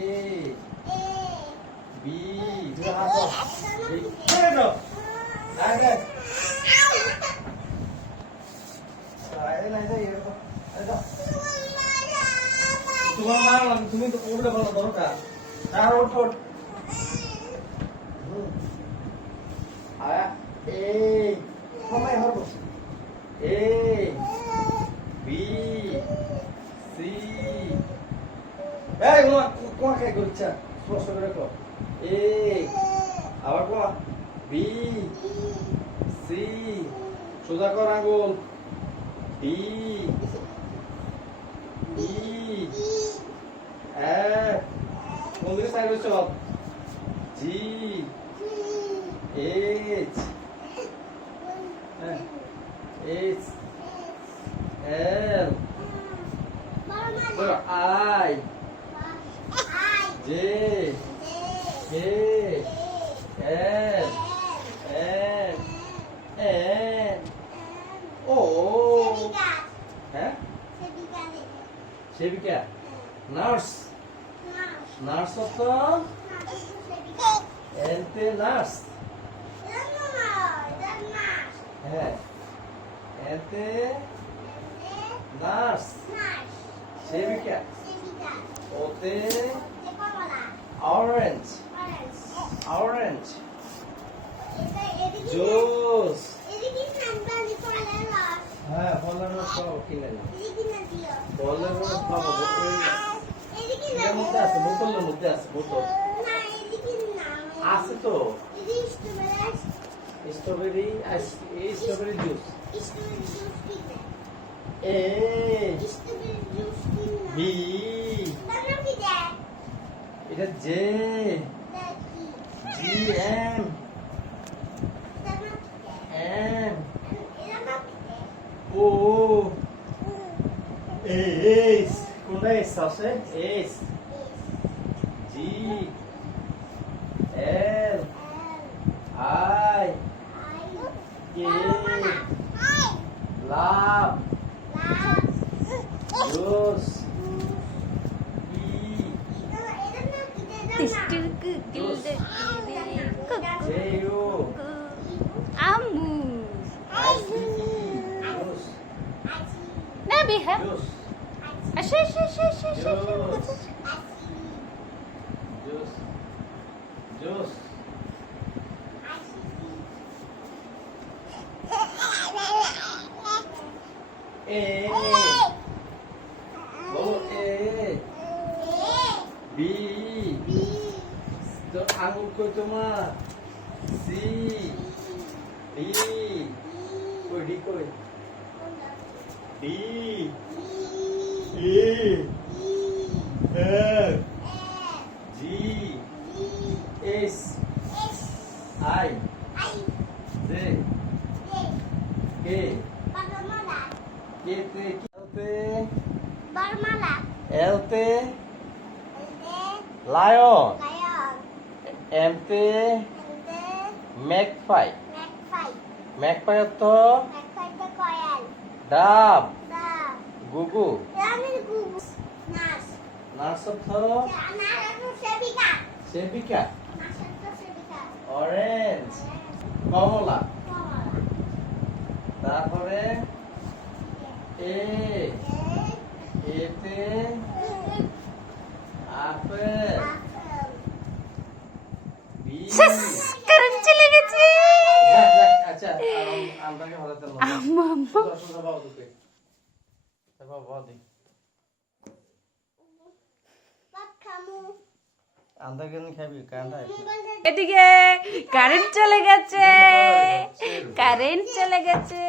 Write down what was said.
A B দুই হাত দাও। ছেড়ে দাও। আগে। আরে না, এই, এরকম। আরে দাও। তোমার মা না, তুমি তো উঠে বলো দরকার আর ওঠ ওঠ আয়া সময় হব এ বি সি এই কে করছা স্পষ্ট করে কো এ, আবার কোমা বি, সি, সোজা কর আঙ্গুল। D, E, F. কোন দিকে side G, H H, L. I. J K L M N O হ্যাঁ সেবিকা নার্স নার্স অত এলতে নার্স হ্যাঁ এলতে নার্স সেবিকা ওতে অরেঞ্জ অরেঞ্জ জুস হ্যাঁ ফলের রস পাবো কিনে না ফলের রস পাবো এর মধ্যে আছে বোতলের মধ্যে আছে বোতল। আছে তো। Strawberry strawberry juice. A B এটা J G M M O S কোনটা এস আছে S G L I K love J U Amu. I C জোস Nabi ha? জোস Asha asha asha asha asha. জোস জোস জোস এ বলো এ বি তো আঙুল কই? তোমার সি ডি কই? ডি কই D E F G S I J K K তে এলতে এলতে লায়ন এমতে ম্যাকপাই ম্যাকপাই অর্থ ডাব। গুগু। নার্স। অর্থ সেবিকা। অরেঞ্জ। কমলা। তারপরে এ। এতে আপেল। আম্মা আম্মা। এদিকে কারেন্ট চলে গেছে। কারেন্ট চলে গেছে।